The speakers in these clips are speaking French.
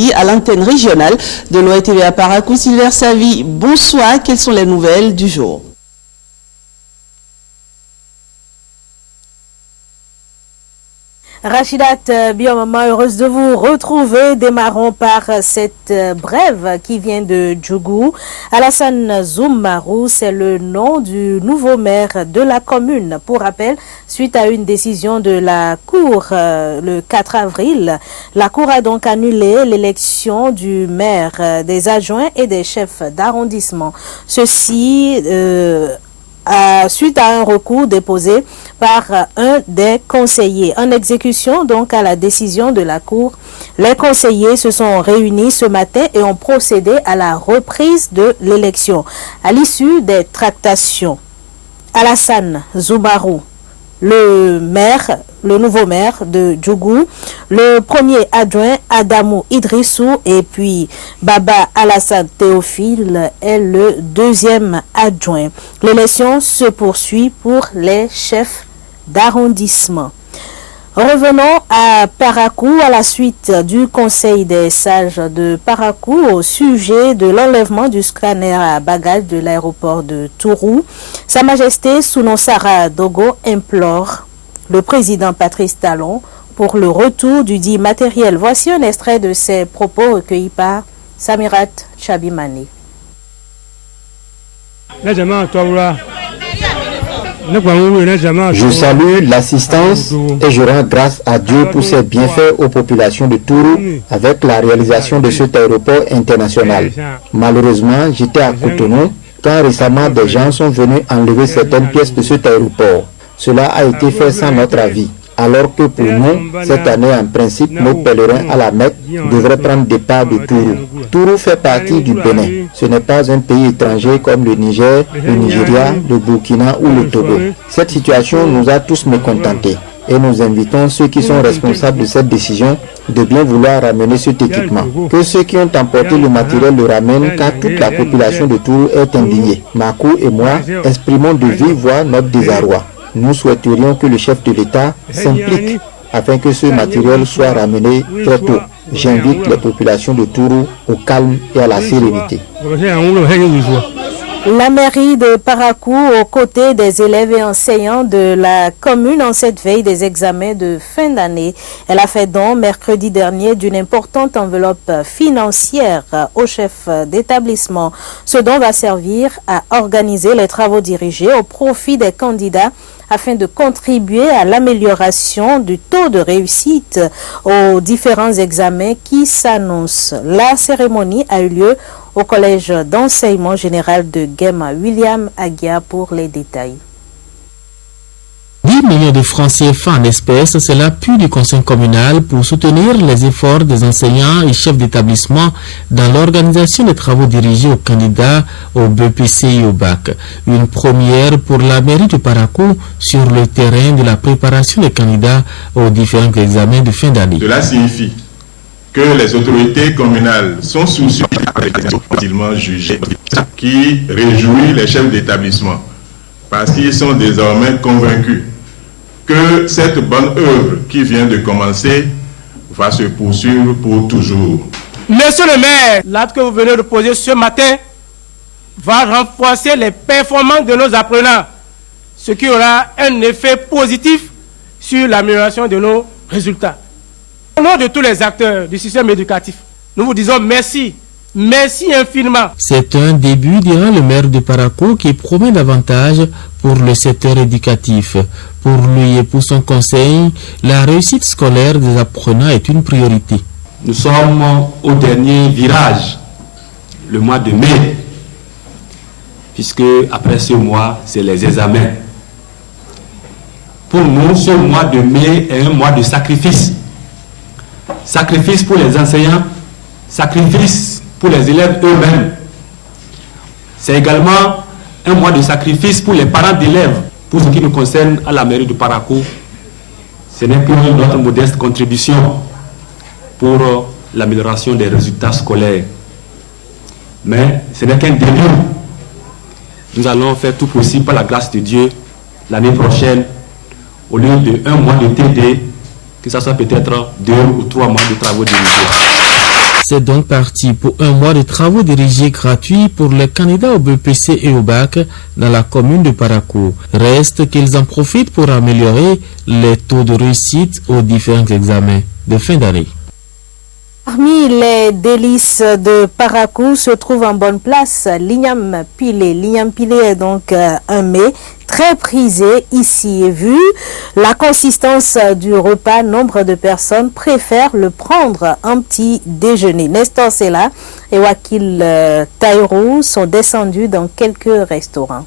À l'antenne régionale de l'OETV à Parakou. Sylvain Savi, bonsoir. Quelles sont les nouvelles du jour? Rachidat Biomama, heureuse de vous retrouver. Démarrons par cette brève qui vient de Djougou. Alassane Zoumarou, c'est le nom du nouveau maire de la commune. Pour rappel, suite à une décision de la Cour le 4 avril, la Cour a donc annulé l'élection du maire, des adjoints et des chefs d'arrondissement. Ceci suite à un recours déposé par un des conseillers. En exécution donc à la décision de la Cour, les conseillers se sont réunis ce matin et ont procédé à la reprise de l'élection. À l'issue des tractations, Alassane Zoumarou, le nouveau maire de Djougou, le premier adjoint Adamou Idrissou et puis Baba Alassane Théophile est le deuxième adjoint. L'élection se poursuit pour les chefs d'arrondissement. Revenons à Parakou à la suite du Conseil des sages de Parakou au sujet de l'enlèvement du scanner à bagages de l'aéroport de Tourou. Sa Majesté Sounon-Sara Dogo implore le président Patrice Talon pour le retour du dit matériel. Voici un extrait de ses propos recueillis par Samirat Chabimani. Je salue l'assistance et je rends grâce à Dieu pour ses bienfaits aux populations de Tourou avec la réalisation de cet aéroport international. Malheureusement, j'étais à Cotonou quand récemment des gens sont venus enlever certaines pièces de cet aéroport. Cela a été fait sans notre avis. Alors que pour nous, cette année, en principe, nos pèlerins à la Mecque devraient prendre départ de Tourou. Tourou fait partie du Bénin. Ce n'est pas un pays étranger comme le Niger, le Nigeria, le Burkina ou le Togo. Cette situation nous a tous mécontentés. Et nous invitons ceux qui sont responsables de cette décision de bien vouloir ramener cet équipement. Que ceux qui ont emporté le matériel le ramènent car toute la population de Tourou est indignée. Makou et moi exprimons de vive voix notre désarroi. Nous souhaiterions que le chef de l'État s'implique afin que ce matériel soit ramené très tôt. J'invite les populations de Tourou au calme et à la sérénité. La mairie de Parakou, aux côtés des élèves et enseignants de la commune en cette veille des examens de fin d'année, elle a fait don mercredi dernier d'une importante enveloppe financière au chef d'établissement. Ce don va servir à organiser les travaux dirigés au profit des candidats afin de contribuer à l'amélioration du taux de réussite aux différents examens qui s'annoncent. La cérémonie a eu lieu au collège d'enseignement général de Guéma. William Aguia pour les détails. 10 millions de francs CFA en espèces, c'est l'appui du conseil communal pour soutenir les efforts des enseignants et chefs d'établissement dans l'organisation des travaux dirigés aux candidats au BPC et au bac. Une première pour la mairie de Parakou sur le terrain de la préparation des candidats aux différents examens de fin d'année. Cela signifie que les autorités communales sont soucieuses facilement jugées, qui réjouit les chefs d'établissement parce qu'ils sont désormais convaincus que cette bonne œuvre qui vient de commencer va se poursuivre pour toujours. Monsieur le maire, l'acte que vous venez de poser ce matin va renforcer les performances de nos apprenants, ce qui aura un effet positif sur l'amélioration de nos résultats. Au nom de tous les acteurs du système éducatif, nous vous disons merci. Merci infiniment. C'est un début, dira le maire de Parakou, qui promet davantage pour le secteur éducatif. Pour lui et pour son conseil, la réussite scolaire des apprenants est une priorité. Nous sommes au dernier virage, le mois de mai, puisque après ce mois, c'est les examens. Pour nous, ce mois de mai est un mois de sacrifice. Sacrifice pour les enseignants, sacrifice pour les élèves eux-mêmes. C'est également un mois de sacrifice pour les parents d'élèves. Pour ce qui nous concerne à la mairie de Parakou, ce n'est que notre modeste contribution pour l'amélioration des résultats scolaires. Mais ce n'est qu'un début. Nous allons faire tout possible par la grâce de Dieu l'année prochaine, au lieu de 1 mois de TD, que ça soit peut-être 2 ou 3 mois de travaux dirigés. C'est donc parti pour un mois de travaux dirigés gratuits pour les candidats au BPC et au bac dans la commune de Parakou. Reste qu'ils en profitent pour améliorer les taux de réussite aux différents examens de fin d'année. Parmi les délices de Parakou se trouve en bonne place l'igname pilé. L'igname pilé est donc un mets très prisé ici et vu la consistance du repas, nombre de personnes préfèrent le prendre en petit déjeuner. Nestor Sela et Wakil Taïrou sont descendus dans quelques restaurants.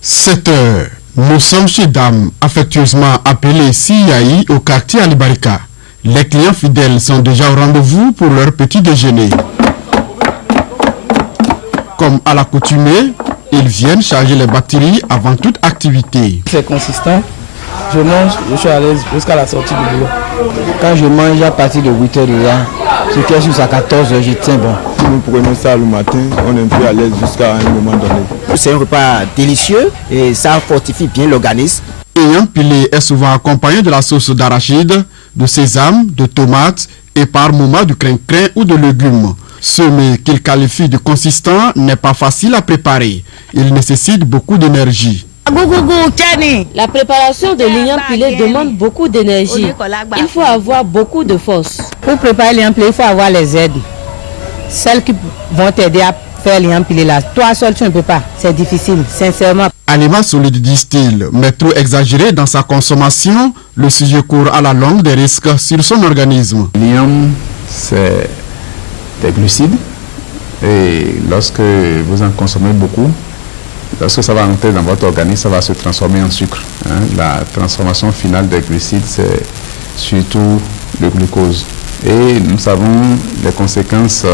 7 heures. Nous sommes chez Dame, affectueusement appelée Siyaï au quartier Alibarika. Les clients fidèles sont déjà au rendez-vous pour leur petit déjeuner. Comme à l'accoutumée, ils viennent charger les batteries avant toute activité. C'est consistant. Je mange, je suis à l'aise jusqu'à la sortie du boulot. Quand je mange à partir de 8h déjà, ce qui est jusqu'à 14h, je tiens bon. Nous prenons ça le matin, on est un peu à l'aise jusqu'à un moment donné. C'est un repas délicieux et ça fortifie bien l'organisme. L'igname pilé est souvent accompagné de la sauce d'arachide, de sésame, de tomates et par moments de crin-crin ou de légumes. Ce mets qu'il qualifie de consistant n'est pas facile à préparer. Il nécessite beaucoup d'énergie. La préparation de l'igname pilé demande beaucoup d'énergie. Il faut avoir beaucoup de force. Pour préparer l'igname pilé, il faut avoir les aides. Celles qui vont t'aider à faire l'igname pilé là. Toi seul, tu ne peux pas. C'est difficile, sincèrement. Aliment solide, disent-ils, mais trop exagéré dans sa consommation, le sujet court à la longue des risques sur son organisme. L'igname, c'est des glucides et lorsque vous en consommez beaucoup, lorsque ça va entrer dans votre organisme, ça va se transformer en sucre. La transformation finale des glucides, c'est surtout le glucose. Et nous savons les conséquences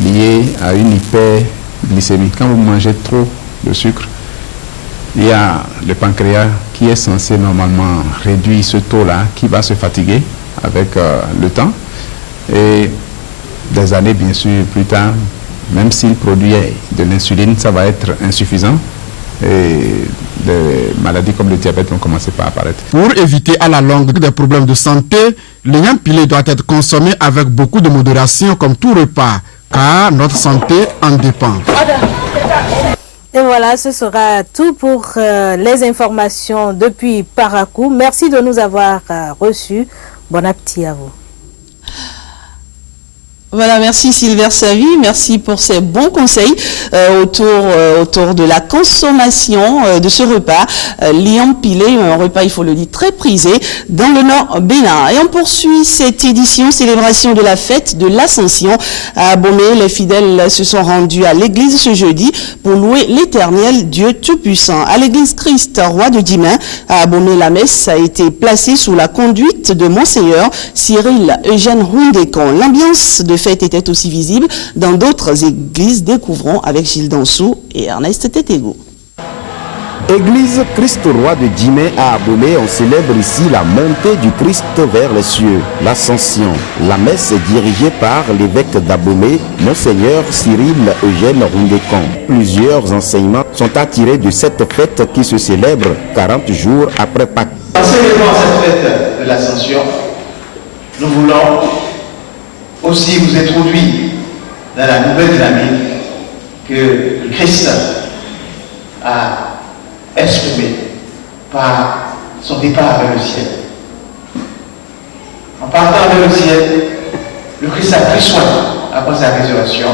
liées à une hyperglycémie. Quand vous mangez trop de sucre, il y a le pancréas qui est censé normalement réduire ce taux-là, qui va se fatiguer avec le temps. Et des années, bien sûr, plus tard, même s'il produit de l'insuline, ça va être insuffisant. Et des maladies comme le diabète vont commencer par apparaître. Pour éviter à la longue des problèmes de santé, l'igname pilé doit être consommé avec beaucoup de modération comme tout repas, car notre santé en dépend. Et voilà, ce sera tout pour les informations depuis Parakou. Merci de nous avoir reçus. Bon appétit à vous. Voilà, merci Sylvain Savy, merci pour ces bons conseils autour de la consommation de ce repas. L'igname pilé, un repas, il faut le dire, très prisé dans le Nord Bénin. Et on poursuit cette édition, célébration de la fête de l'Ascension. À Abomey, les fidèles se sont rendus à l'église ce jeudi pour louer l'Éternel Dieu Tout-Puissant. À l'église Christ, roi de Dimain, à Abomey, la messe a été placée sous la conduite de Monseigneur Cyril Eugène Rundécon. L'ambiance de fête était aussi visible dans d'autres églises. Découvrons avec Gilles Dansou et Ernest Tétego. Église Christ roi de Djimé à Abomey, on célèbre ici la montée du Christ vers les cieux, l'ascension. La messe est dirigée par l'évêque d'Abomey, Monseigneur Cyril Eugène Rundécon. Plusieurs enseignements sont attirés de cette fête qui se célèbre 40 jours après Pâques. En célébrant cette fête de l'ascension, nous voulons aussi vous introduire dans la nouvelle dynamique que le Christ a exprimée par son départ vers le ciel. En partant vers le ciel, le Christ a pris soin, après sa résurrection,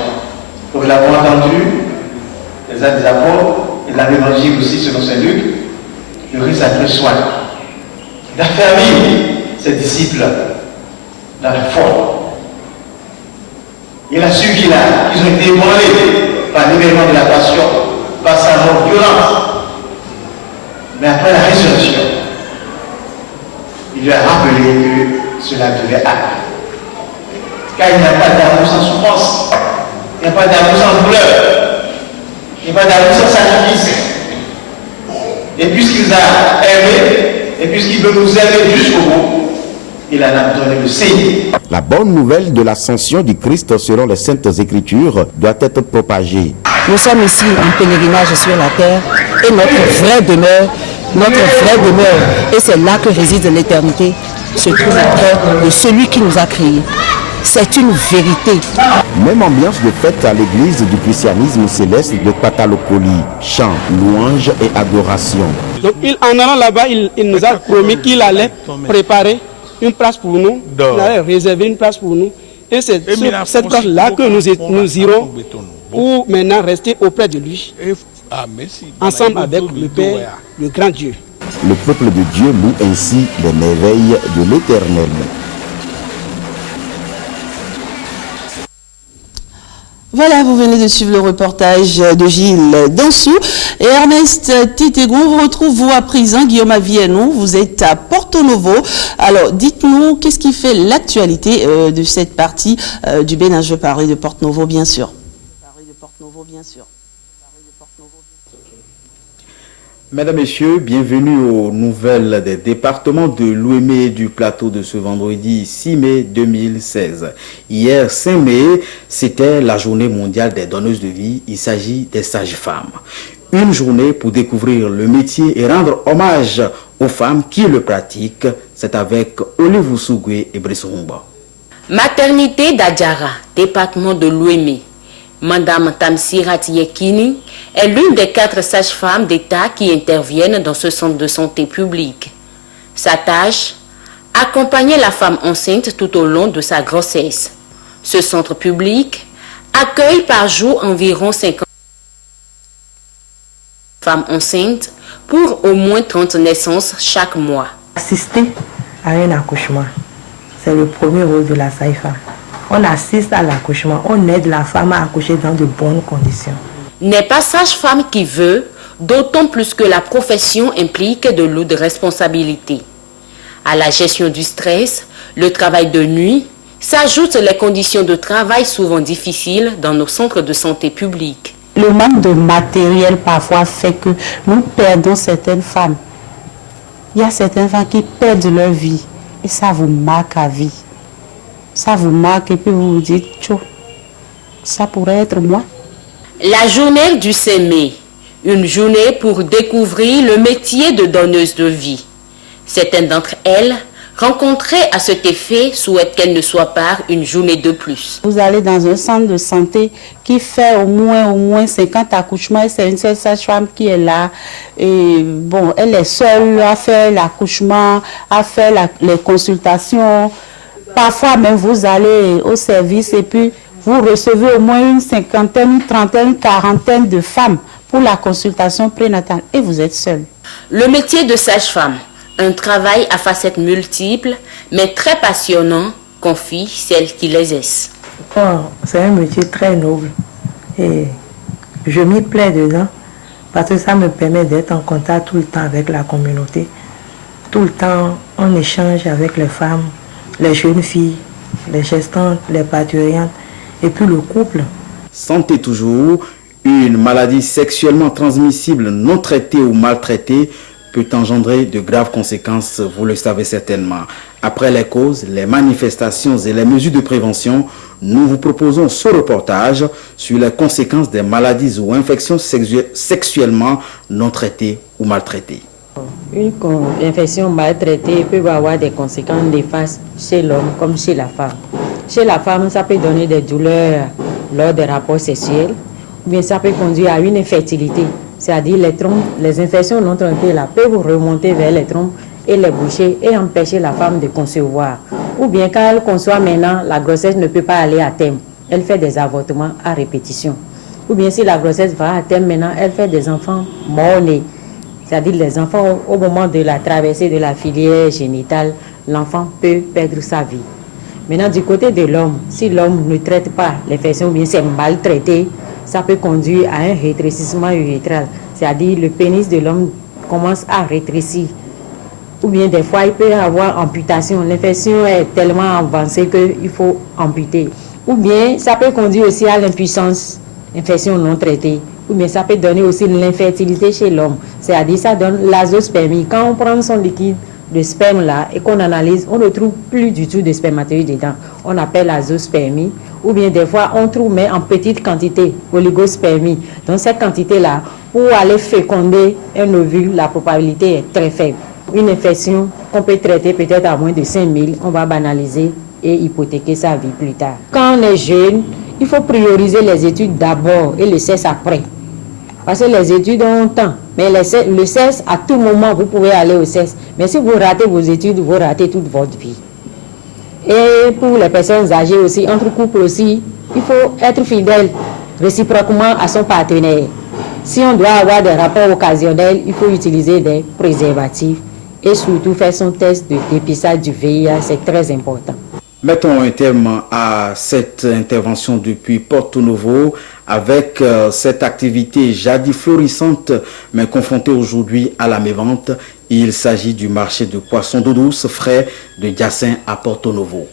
comme nous l'avons entendu, les actes des apôtres et dans l'évangile aussi selon Saint Luc, le Christ a pris soin d'affermir ses disciples dans la foi. Il a su qu'ils ont été ébranlés par l'événement de la passion, par sa mort violente. Mais après la résurrection, il lui a rappelé que cela devait être. Car il n'y a pas d'amour sans souffrance, il n'y a pas d'amour sans douleur, il n'y a pas d'amour sans sacrifice. Et puisqu'il nous a aimés, et puisqu'il veut nous aimer jusqu'au bout, il en a donné le signe. La bonne nouvelle de l'ascension du Christ selon les Saintes Écritures doit être propagée. Nous sommes ici en pèlerinage sur la terre et notre vraie demeure, et c'est là que réside l'éternité, se trouve auprès de celui qui nous a créés. c'est une vérité. Même ambiance de fête à l'église du christianisme céleste de Patalokoli. Chants, louanges et adoration. Donc en allant là-bas, il nous a promis qu'il allait préparer une place pour nous, il allait réserver une place pour nous. Et c'est sur cette place-là que nous irons pour maintenant rester auprès de lui, ensemble avec le Père, le grand Dieu. Le peuple de Dieu loue ainsi les merveilles de l'Éternel. Voilà, vous venez de suivre le reportage de Gilles Dansou et Ernest Titégon. On vous retrouve vous à présent, Guillaume Avienou, vous êtes à Porto Novo. Alors, dites-nous, qu'est-ce qui fait l'actualité de cette partie du Bénin? Je parlais de Porto Novo, bien sûr. Mesdames, Messieurs, bienvenue aux nouvelles des départements de l'Ouémé du plateau de ce vendredi 6 mai 2016. Hier, 5 mai, c'était la journée mondiale des donneuses de vie. Il s'agit des sages-femmes. Une journée pour découvrir le métier et rendre hommage aux femmes qui le pratiquent. C'est avec Olive Oussougoué et Brice Rumba. Maternité d'Adjara, département de l'Ouémé. Madame Tamsirat Yekini est l'une des 4 sages-femmes d'État qui interviennent dans ce centre de santé publique. Sa tâche, accompagner la femme enceinte tout au long de sa grossesse. Ce centre public accueille par jour environ 50 femmes enceintes pour au moins 30 naissances chaque mois. Assister à un accouchement, c'est le premier rôle de la sage-femme. On assiste à l'accouchement, on aide la femme à accoucher dans de bonnes conditions. N'est pas sage-femme qui veut, d'autant plus que la profession implique de lourdes responsabilités. À la gestion du stress, le travail de nuit, s'ajoutent les conditions de travail souvent difficiles dans nos centres de santé publics. Le manque de matériel parfois fait que nous perdons certaines femmes. Il y a certaines femmes qui perdent leur vie et ça vous marque à vie. Ça vous marque et puis vous vous dites, ça pourrait être moi. La journée du 5 mai, une journée pour découvrir le métier de donneuse de vie. Certaines d'entre elles, rencontrées à cet effet, souhaitent qu'elle ne soit pas une journée de plus. Vous allez dans un centre de santé qui fait au moins 50 accouchements et c'est une seule sage-femme qui est là. Et bon, elle est seule à faire l'accouchement, à faire les consultations. Parfois même vous allez au service et puis vous recevez au moins une cinquantaine, une trentaine, une quarantaine de femmes pour la consultation prénatale et vous êtes seul. Le métier de sage-femme, un travail à facettes multiples mais très passionnant, confie celle qui l'exerce. C'est un métier très noble et je m'y plais dedans parce que ça me permet d'être en contact tout le temps avec la communauté. Tout le temps on échange avec les femmes, les jeunes filles, les gestantes, les parturientes et puis le couple. Santé toujours, une maladie sexuellement transmissible non traitée ou maltraitée peut engendrer de graves conséquences, vous le savez certainement. Après les causes, les manifestations et les mesures de prévention, nous vous proposons ce reportage sur les conséquences des maladies ou infections sexuellement non traitées ou maltraitées. Une infection maltraitée peut avoir des conséquences néfastes chez l'homme comme chez la femme. Chez la femme, ça peut donner des douleurs lors des rapports sexuels, ou bien ça peut conduire à une infertilité, c'est-à-dire les infections non traitées là peuvent remonter vers les trompes et les boucher et empêcher la femme de concevoir. Ou bien quand elle conçoit maintenant, la grossesse ne peut pas aller à terme, elle fait des avortements à répétition. Ou bien si la grossesse va à terme maintenant, elle fait des enfants morts-nés. C'est-à-dire les enfants, au moment de la traversée de la filière génitale, l'enfant peut perdre sa vie. Maintenant, du côté de l'homme, si l'homme ne traite pas l'infection ou bien c'est maltraité, ça peut conduire à un rétrécissement urétral. C'est-à-dire le pénis de l'homme commence à rétrécir. Ou bien des fois, il peut y avoir amputation. L'infection est tellement avancée qu'il faut amputer. Ou bien ça peut conduire aussi à l'impuissance, infection non traitée. Ou bien ça peut donner aussi l'infertilité chez l'homme. C'est-à-dire ça donne l'azospermie. Quand on prend son liquide de sperme là et qu'on analyse, on ne trouve plus du tout de spermatozoïdes dedans. On appelle azospermie. Ou bien des fois on trouve mais en petite quantité, oligospermie. Donc cette quantité là, pour aller féconder un ovule, la probabilité est très faible. Une infection qu'on peut traiter peut-être à moins de 5000, on va banaliser et hypothéquer sa vie plus tard. Quand on est jeune, il faut prioriser les études d'abord et le CES après. Parce que les études ont un temps, mais le CES, à tout moment, vous pouvez aller au CES. Mais si vous ratez vos études, vous ratez toute votre vie. Et pour les personnes âgées aussi, entre couples aussi, il faut être fidèle réciproquement à son partenaire. Si on doit avoir des rapports occasionnels, il faut utiliser des préservatifs et surtout faire son test de dépistage du VIH, c'est très important. Mettons un terme à cette intervention depuis Porto Novo avec cette activité jadis florissante mais confrontée aujourd'hui à la mévente. Il s'agit du marché de poissons d'eau douce frais de Diassem à Porto Novo.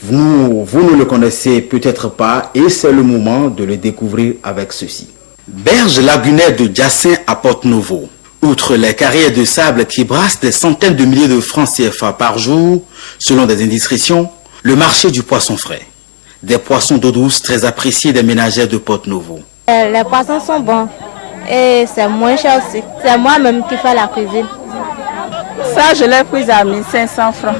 Vous ne le connaissez peut-être pas et c'est le moment de le découvrir avec ceci. Berge lagunaire de Diassem à Porto Novo. Outre les carrières de sable qui brassent des centaines de milliers de francs CFA par jour, selon des indiscrétions, le marché du poisson frais. Des poissons d'eau douce très appréciés des ménagères de Porto Novo. Les poissons sont bons et c'est moins cher aussi. C'est moi-même qui fais la cuisine. Ça, je l'ai pris à 1500 francs.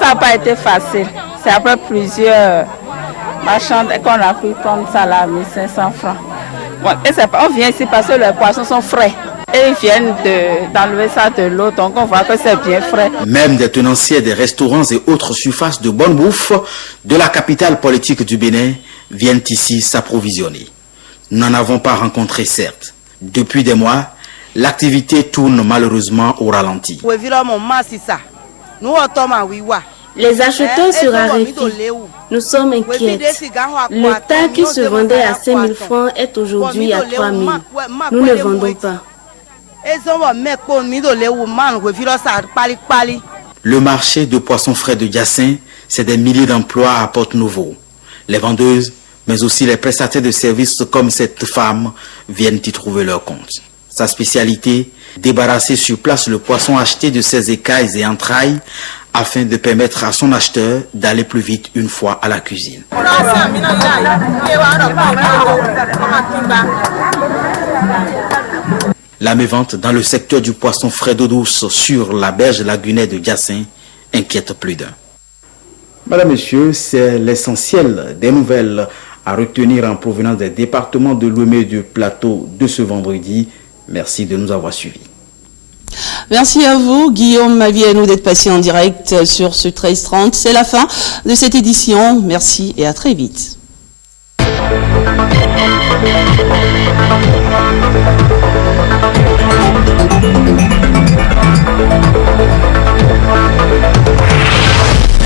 Ça n'a pas été facile. C'est après plusieurs marchands qu'on a pris comme ça à 1500 francs. Bon, et on vient ici parce que les poissons sont frais. Et ils viennent d'enlever ça de l'eau, donc on voit que c'est bien frais. Même des tenanciers des restaurants et autres surfaces de bonne bouffe de la capitale politique du Bénin viennent ici s'approvisionner. Nous n'en avons pas rencontré, certes. Depuis des mois, l'activité tourne malheureusement au ralenti. Les acheteurs se raréfient. Nous sommes inquiets. Le tas qui se vendait à 5 000 francs est aujourd'hui à 3 000. Nous ne vendons pas. Le marché de poissons frais de Diassem, c'est des milliers d'emplois à Porto Novo. Les vendeuses, mais aussi les prestataires de services comme cette femme, viennent y trouver leur compte. Sa spécialité, débarrasser sur place le poisson acheté de ses écailles et entrailles afin de permettre à son acheteur d'aller plus vite une fois à la cuisine. La mévente dans le secteur du poisson frais d'eau douce sur la berge lagunaire de Diassem inquiète plus d'un. Madame, Monsieur, c'est l'essentiel des nouvelles à retenir en provenance des départements de Lomé et du Plateau de ce vendredi. Merci de nous avoir suivis. Merci à vous, Guillaume Maviano, d'être passé en direct sur ce 13h30. C'est la fin de cette édition. Merci et à très vite.